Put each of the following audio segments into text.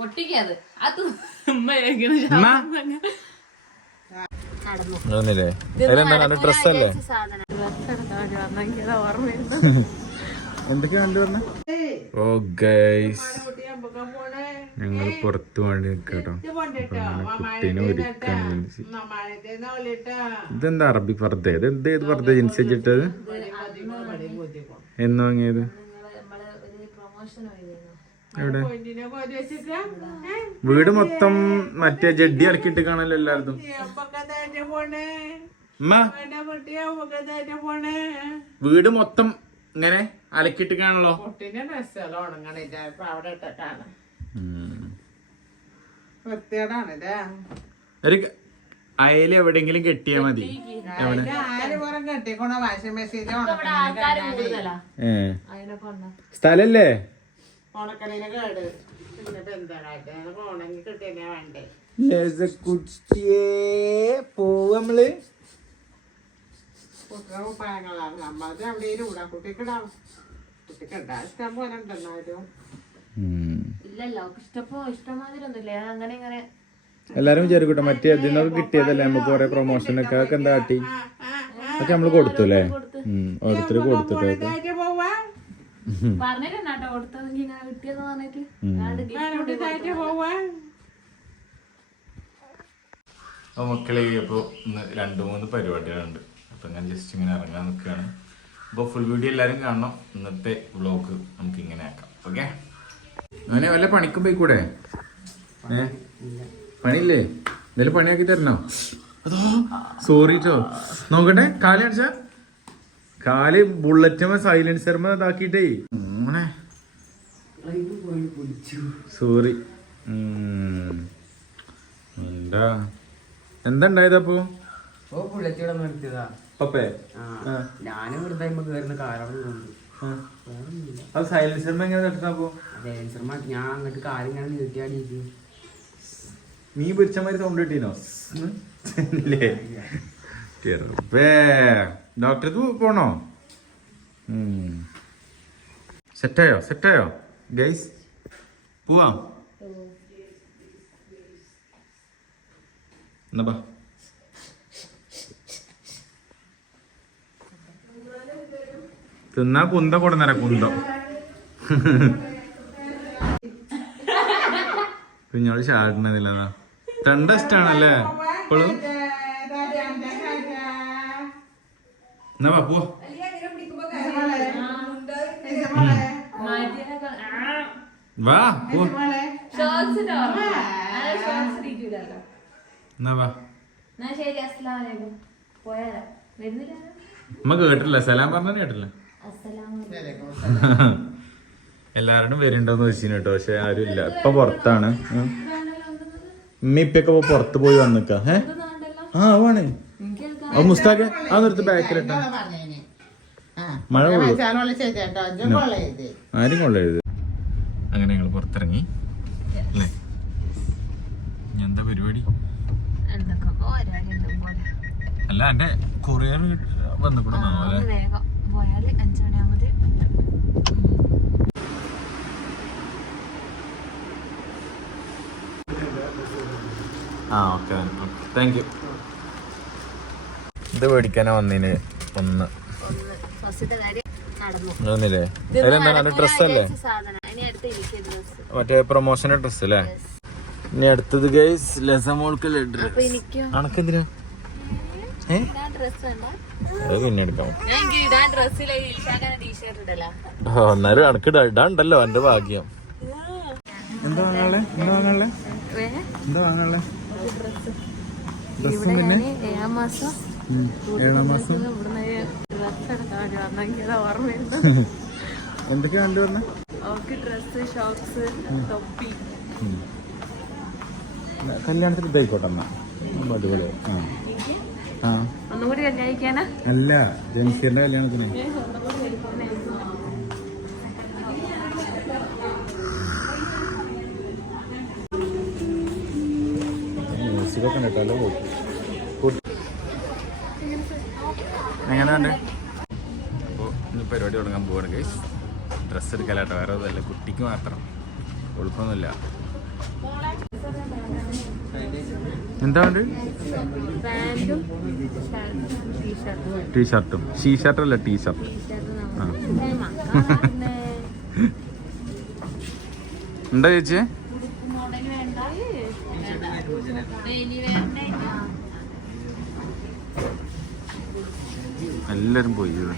പൊട്ടിക്കത്. അത് അതിലെന്താണ് ഓ ഗൈസ്. ഞങ്ങൾ പുറത്തു വേണ്ടി നിൽക്കട്ടോ കുട്ടീനെ ഒരുക്കാൻ ഇതെന്താ അറബി പർദ്ദ ഇത് എന്ത് ഏത് പർദ്ദ ജിൻസ് വെച്ചിട്ടത് എന്ന് വാങ്ങിയത്? എവിടെ? വീട് മൊത്തം മറ്റേ ജഡ്ഡി ഇറക്കിയിട്ട് കാണല്ലോ എല്ലായിടത്തും? വീട് മൊത്തം ഇങ്ങനെ അലക്കിട്ട് കാണല്ലോ? ഒരു അയൽ എവിടെങ്കിലും കെട്ടിയാ മതി. എവിടെ? സ്ഥലല്ലേ? ഉണക്കണിന് കേട് എന്നിട്ട് എന്താ കാട്ടെ ഉണങ്ങി കിട്ടിയാ വേണ്ടേ? കുട്ടിയെ പോവും നമ്മൾ. കുട്ടിയുടെ കുപ്പായങ്ങളാണ്. നമ്മളത് എവിടെയും ഇടാം. കുട്ടിക്കിടാം കുട്ടിക്കിടാ ഇഷ്ടം പോലെ ഉണ്ടെന്നാലും ഇല്ലല്ലോ ഇഷ്ടപ്പോ ഇഷ്ടമാതിരി ഒന്നുമില്ല അങ്ങനെ ഇങ്ങനെ എല്ലാരും വിചാരിക്കട്ടെ മറ്റേ അതിനൊക്കെ കിട്ടിയതല്ലേ? നമുക്ക് കുറെ പ്രൊമോഷൻ ഒക്കെ അതൊക്കെ എന്താ കാട്ടി? അതൊക്കെ നമ്മൾ കൊടുത്തു അല്ലേ? ഓരോരുത്തർ കൊടുത്തിട്ടൊക്കെ പറഞ്ഞിട്ടുണ്ടാട്ടോ കൊടുത്തതെങ്കിൽ ഇങ്ങനെ കിട്ടിയെന്ന് പറഞ്ഞിട്ട് അല്ലാണ്ട് gift ഇതായിട്ട് പോവാ അപ്പോൾ മക്കളെ അപ്പോൾ ഇന്ന് രണ്ട് മൂന്ന് പരിപാടികളുണ്ട്. അപ്പോൾ ഞാൻ ജസ്റ്റ് ഇങ്ങനെ ഇറങ്ങാൻ നിൽക്കുകയാണ് അപ്പോൾ ഫുൾ വീഡിയോ എല്ലാവരും കാണണം. ഇന്നത്തെ വ്ളോഗ് നമുക്ക് ഇങ്ങനെ ആക്കാം. ഓക്കെ അങ്ങനെ വല്ല പണിക്കും പോയിക്കൂടെ? ഏ? പണിയില്ലേ? എന്തെങ്കിലും പണിയാക്കി തരണോ? അതോ സോറി കേട്ടോ നോക്കട്ടെ കാൽ കാൽ ബുള്ളറ്റുമ സൈലൻസർമ ഇതാക്കിട്ടേ മോനെ. സോറി എന്താ? എന്താ പപ്പേ. ഞാനും വെറുതെ കാറാണ് അത് സൈലൻസർമ എങ്ങനെ തട്ടുന്നപ്പോ അതെ ശർമ്മ ഞാൻ അങ്ങോട്ട് കാര്യം ഞാൻ നീട്ടിയാടിയിരിക്കും നീ പിടിച്ചമാതിരി സൗണ്ട് കിട്ടീനോ? ഇല്ലേ. ചെറുപ്പേ. ഡോക്ടർക്ക് പോണോ? സെറ്റായോ? സെറ്റായോ? ഗൈസ് പോവാം. എന്നാ തിന്നാ കുന്ത കൊടുന്നേരാ കുന്തം. കുഞ്ഞോട് ചാടണതില്ല തെണ്ട ഇഷ്ടമാണല്ലേ ഇപ്പോഴും? എന്നാ മാറ്റിയൊക്കെ വാ പോ എന്നാ വാ നമ്മ കേട്ടില്ല സലാം പറഞ്ഞ കേട്ടില്ല എല്ലാവരും വരുന്നുണ്ടോന്ന് വെച്ചിന് കേട്ടോ. പക്ഷെ ആരും ഇല്ല. ഇപ്പൊ പുറത്താണ്. ഉമ്മ ഇപ്പൊക്കെ ഇപ്പൊ പുറത്ത് പോയി വന്നിക്ക. ഏ? ആ ആണ് ആ മുസ്താഖ് ആ നിർത്ത് ബാക്കിലിട്ട. മഴ ആരും കൊള്ളരുത്. അങ്ങനെ ഞങ്ങൾ പുറത്തിറങ്ങി. അല്ലേ? എന്താ പരിപാടി? അല്ല എന്റെ കൊറിയർ വന്നിട്ടുണ്ടോ അല്ലേ ആ ഓക്കെ താങ്ക് യു ഇത് മേടിക്കാനാ വന്നതിന് ഒന്ന്. ഒന്ന് ഫസ്റ്റത്തെ കാര്യം നടന്നു ഒന്നില്ലേ അതിലെന്താണ് ഡ്രസ് അല്ലേ സാധനം. ഇനി അടുത്ത് എനിക്ക് ഡ്രസ് മറ്റേ പ്രൊമോഷൻ ഡ്രസ് അല്ലേ ഇനി അടുത്തത് ഗൈസ് ലസമോൾക്ക് അണക്കെന്തിനാ എന്നാലും അണക്ക് ഇടാണ്ടല്ലോ എന്റെ ഭാഗ്യം. എന്താ വാങ്ങാളെ എന്താ വാങ്ങാളെ എന്താ വാങ്ങാളെ ഇവിടെ പിന്നെ? ഏഴാം മാസം ഏഴാം മാസം? എന്തൊക്കെയാ അവർക്ക് ഡ്രസ് ഷോക്സ് തൊപ്പി കല്യാണത്തിന് ഇതായിക്കോട്ടെ അമ്മ. അടിപൊളി. ആ. അല്ല ജംഷീറിന്റെ കല്യാണത്തിന്. മ്യൂസിക്കൊക്കെ കണ്ടിട്ടല്ലോ എങ്ങനെയുണ്ട് അപ്പോൾ ഇന്ന് പരിപാടി തുടങ്ങാൻ പോവാണ് ഗൈസ് ഡ്രസ്സ് എടുക്കലാട്ടോ വേറെ ഒന്നുമല്ല കുട്ടിക്ക് മാത്രം. ഒഴുക്കൊന്നുമില്ല എന്താ പാന്റും ടീഷർട്ടും ഷീ ഷർട്ട് അല്ല ടീഷർട്ട് ആ. ഉണ്ടോ ചേച്ചി എല്ലാരും പോയി. ഇത്.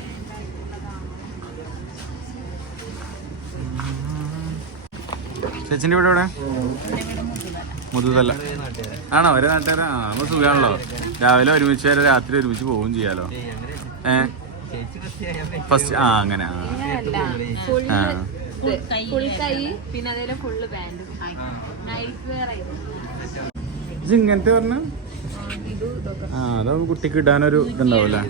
ചേച്ചിന്റെ വീട് എവിടെ? മുതുതല്ല ആണോ? ഒരു നാട്ടുകാരാ? ആ നമ്മൾ സുഖമാണല്ലോ രാവിലെ ഒരുമിച്ച് വരെ രാത്രി ഒരുമിച്ച് പോവുകയും ചെയ്യാലോ. ഏ? ഫസ്റ്റ് ആ അങ്ങനെ ആ. ഇത് ഇങ്ങനത്തെ പറഞ്ഞ? ആ അതാവുമ്പോ കുട്ടിക്ക് ഇടാനൊരു ഇതുണ്ടാവൂല്ലേ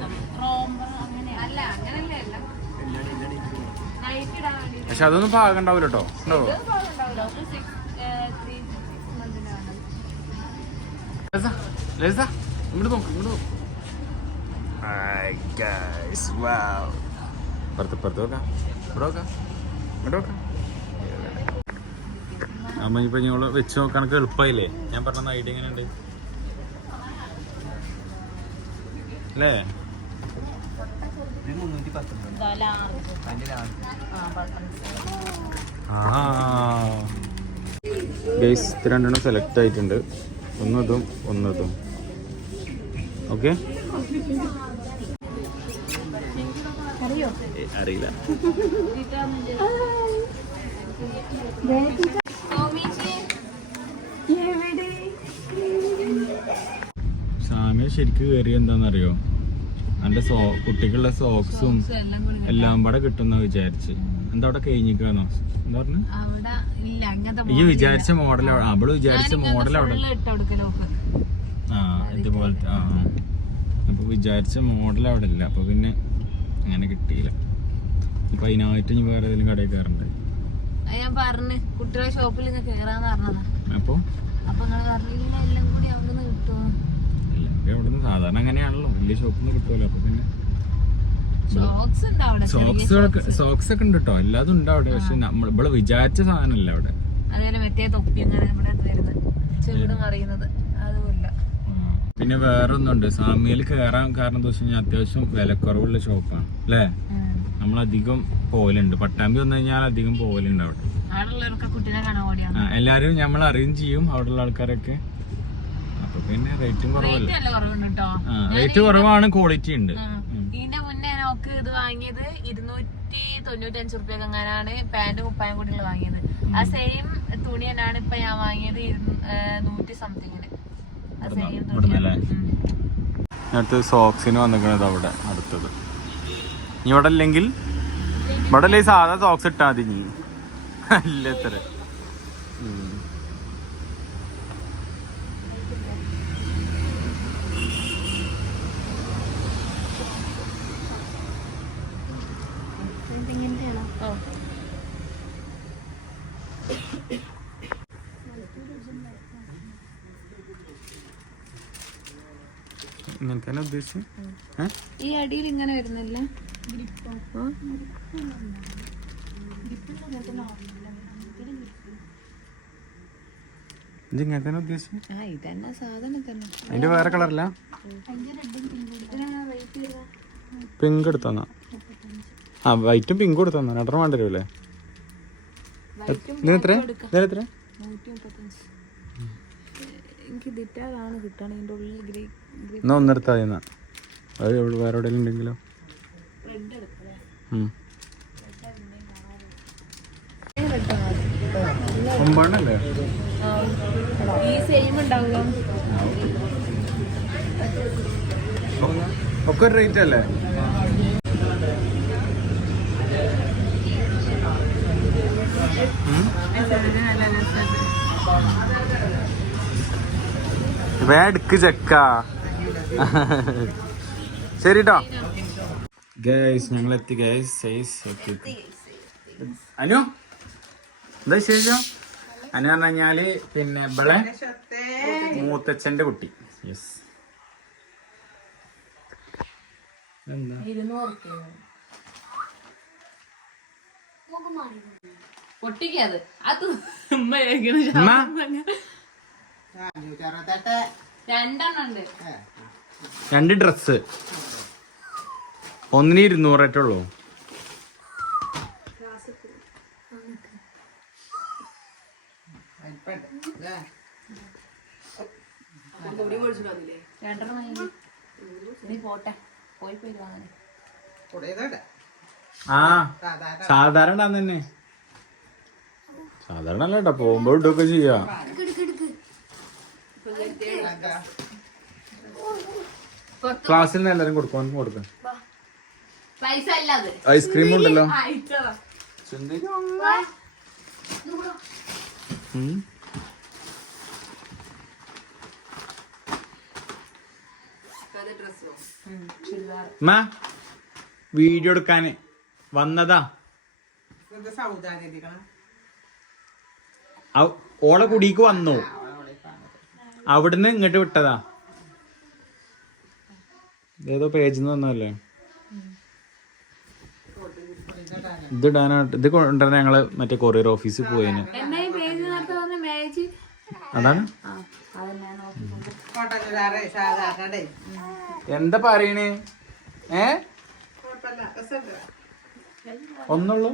നോക്കാം അതൊന്നും പാകം ഇവിടെ നോക്കാം. അമ്മ ഇപ്പൊ ഞങ്ങൾ വെച്ച് നോക്കാനൊക്കെ എളുപ്പമായില്ലേ ഞാൻ പറഞ്ഞ ഐഡിയ എങ്ങനെയുണ്ട്? അല്ലേ? ഗൈസ് ഇത് രണ്ടെണ്ണം സെലക്ട് ആയിട്ടുണ്ട്. ഒന്നതും ഒന്നതും. ഓക്കെ അറിയോ? അറിയില്ല. സാമ്യ ശരിക്ക് കയറി എന്താണെന്നറിയോ? എന്റെ സോ കുട്ടികളുടെ സോക്സും എല്ലാം കൂടെ കിട്ടുന്ന വിചാരിച്ച്. എന്താ അവിടെ കഴിഞ്ഞിക്കാണോ എന്താ പറഞ്ഞു? ഈ വിചാരിച്ച മോഡൽ അവൾ വിചാരിച്ച മോഡൽ അവിടെ ആ ഇതുപോലത്തെ ആ. അപ്പൊ വിചാരിച്ച മോഡൽ അവിടെ ഇല്ല. അപ്പൊ പിന്നെ അങ്ങനെ കിട്ടിയില്ല. അപ്പൊ അതിനായിട്ട് ഇനി വേറെ ഏതെങ്കിലും കടയിൽ കയറണ്ടേ? ഞാൻ പറഞ്ഞു കുട്ടികളെ ഷോപ്പിൽ ഇങ്ങനെ കേറാന്ന് പറഞ്ഞതാ. അപ്പൊ? അപ്പൊ നിങ്ങൾ പറഞ്ഞില്ല എല്ലാം കൂടി അവിടെ നിന്ന് കിട്ടുമോ അല്ലെങ്കിൽ സാധാരണ അങ്ങനെയാണല്ലോ. വലിയ ഷോപ്പൊന്നും കിട്ടുമല്ലോ അപ്പൊ പിന്നെ സോക്സ് സോക്സ് ഒക്കെ ഉണ്ട് കേട്ടോ എല്ലാതും ഉണ്ട് അവിടെ. പക്ഷെ നമ്മൾ ഇവിടെ വിചാരിച്ച സാധനമല്ല അവിടെ. പിന്നെ വേറെ ഒന്നുണ്ട് സാമിയിൽ കയറാൻ കാരണം എന്താ വെച്ച് കഴിഞ്ഞാൽ അത്യാവശ്യം വിലക്കുറവുള്ള ഷോപ്പാണ്. അല്ലേ? നമ്മളധികം പോകലുണ്ട് പട്ടാമ്പി വന്നു കഴിഞ്ഞാൽ അധികം പോകലുണ്ട് അവിടെ. എല്ലാരും നമ്മൾ അറിയും ചെയ്യും അവിടെയുള്ള ആൾക്കാരൊക്കെ. അപ്പൊ പിന്നെ റേറ്റും കുറവല്ല? റേറ്റ് കുറവാണ് ക്വാളിറ്റി ഉണ്ട്. ഇതിന്റെ മുന്നേ നോക്ക് ഇത് വാങ്ങിയത് ഇരുന്നൂറ്റി തൊണ്ണൂറ്റഞ്ച് റുപ്യക്ക് അങ്ങനെയാണ് പാന്റ് കുപ്പായം കൂടിയുള്ള വാങ്ങിയത്. ആ സെയിം തുണി തന്നെയാണ് ഇപ്പൊ ഞാൻ വാങ്ങിയത് നൂറ്റി സംതിങ്ങിന് ആ സെയിം? അടുത്ത് സോക്സിന് വന്നിക്കണത് അവിടെ അടുത്തത്. നീ ഇവിടെ അല്ലെങ്കിൽ ഇവിടെ അല്ലെങ്കിൽ സാധാ സോക്സ് ഇട്ടാ മതി നീ അല്ല ഈ അടിയിൽ ഇങ്ങനെ വരുന്നില്ല? തന്നെ അതിന്റെ വേറെ കളറല്ല പിങ്ക്. എടുത്തന്നാ. ആ വൈറ്റും പിങ്കും എടുത്തന്നാ. രണ്ടെണ്ണം വേണ്ടി വരുമല്ലേ എനിക്ക് ദിറ്റാതാണ് കിട്ടണം. ഇതിന്റെ ഉള്ളിൽ ഗ്രീ എന്നാ ഒന്നെടുത്താ മതി എന്നാ. അത് എവിടെ വേറെ എവിടെയെങ്കിലും ഉണ്ടെങ്കിലോ. ഒക്കെ റേറ്റ് അല്ലേ? വേടുക്ക് ചെക്ക. ശരി കേട്ടോ ഗൈസ് ഞങ്ങൾ എത്തി ഗൈസ് സൈസ് എത്തി അനു എന്താ വിശേഷം? അനു പറഞ്ഞു കഴിഞ്ഞാൽ പിന്നെ ഇവളെ മൂത്തച്ഛന്റെ കുട്ടി. യെസ് പൊട്ടിക്കത് അത്. ഉമ്മ രണ്ടെണ്ണം ഉണ്ട്. രണ്ട് ഡ്രസ്സ് ഒന്നിന് ഇരുന്നൂറായിട്ടുള്ളൂ വലിപ്പമുണ്ട്. ഇല്ലേ? രണ്ടെണ്ണം വാങ്ങി നീ പോട്ടെ പോയി പോയി വാങ്ങാൻ ആ സാധാരണ തന്നെ സാധാരണ അല്ല കേട്ടോ പോകുമ്പോ ഇട്ടൊക്കെ ചെയ്യാം? ക്ലാസ്സിൽ നിന്ന് എല്ലാരും കൊടുക്കാൻ കൊടുക്കാം. പൈസ അല്ലാതെ ഐസ്ക്രീം ഉണ്ടല്ലോ. വീഡിയോ എടുക്കാന്. വന്നതാ. ഓളെ കുടിക്ക് വന്നു. അവിടുന്ന് ഇങ്ങോട്ട് വിട്ടതാ. ഏതോ പേജിൽ നിന്ന് വന്നതല്ലേ? ഇത് ഇടാനായിട്ട് ഇത് കൊണ്ടുവരാൻ ഞങ്ങൾ മറ്റേ കൊറിയർ ഓഫീസിൽ പോയിന്. അതാണ്. എന്താ പറയണേ? ഏ. ഒന്നുള്ളൂ.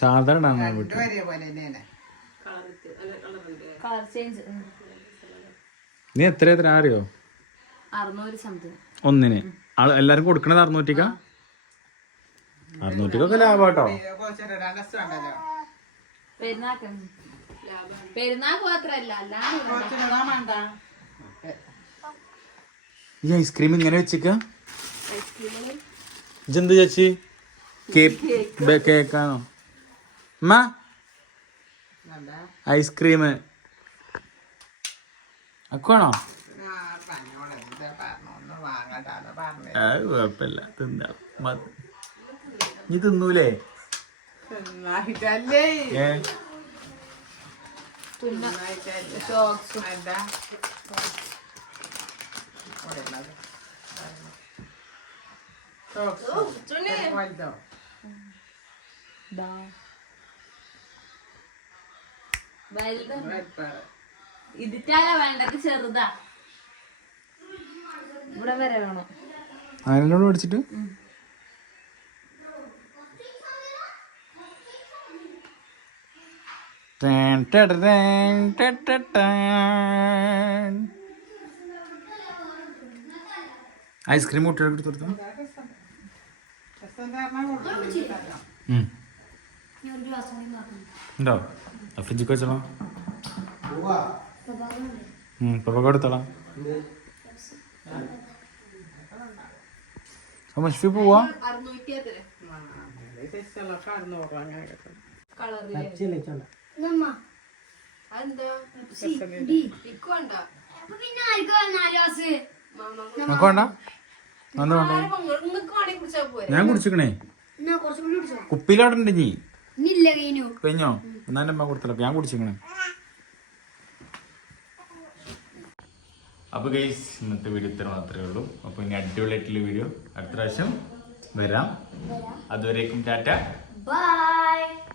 സാധാരണ നീ എത്ര എത്ര അറിയോ ഒന്നിന്. ആൾ എല്ലാരും കൊടുക്കണത് അറുന്നൂറ്റിക്ക? അറുന്നൂറ്റിക്കൊക്കെ ലാഭാട്ടോ. ഈ ഐസ്ക്രീം ഇങ്ങനെ വെച്ചിക്ക? ഇജെന്ത് ചേച്ചി? കേക്ക്. കേക്കാണോ? അമ്മ ഐസ്ക്രീം അക്കുവാണോ. അത് കുഴപ്പമില്ല. തിന്നാ. നീ തിന്നൂലേ? തിന്നായിട്ടല്ലേ? ഏ തിന്നായിട്ടല്ലേ? ഷോക്സ് എന്താ? ഇവിടെ ഉള്ളത്. സോക്സ്. വലുതോ? വലുത് വലിപ്പം. ഇതിറ്റാല വേണ്ടത് ചെറുതാ. ഇവിടെ വരെ വേണം. അതിനോട് പഠിച്ചിട്ട്. ഐസ്ക്രീം കുട്ടികൾക്ക് എടുത്ത് കൊടുത്തു. ഉണ്ടോ? ആ ഫ്രിഡ്ജിൽ വെച്ചോളാം പപ്പ കൊടുത്തോളാം ആ മഷ്ഫി പോവാ. ഞാൻ കുടിച്ചിക്കണേ. കുപ്പിയിലവിടെ ഉണ്ട് നീ? കഴിഞ്ഞോ? എന്നാ അമ്മ കൊടുത്തല്ലോ. ഞാൻ കുടിച്ചിങ്ങനെ അപ്പൊ ഗൈസ് ഇന്നത്തെ വീഡിയോ ഇത്ര മാത്രമേ ഉള്ളൂ. അപ്പൊ ഇനി അടിപൊളിയായിട്ടുള്ള വീഡിയോ അടുത്ത പ്രാവശ്യം വരാം. അതുവരേക്കും ടാറ്റ. Bye.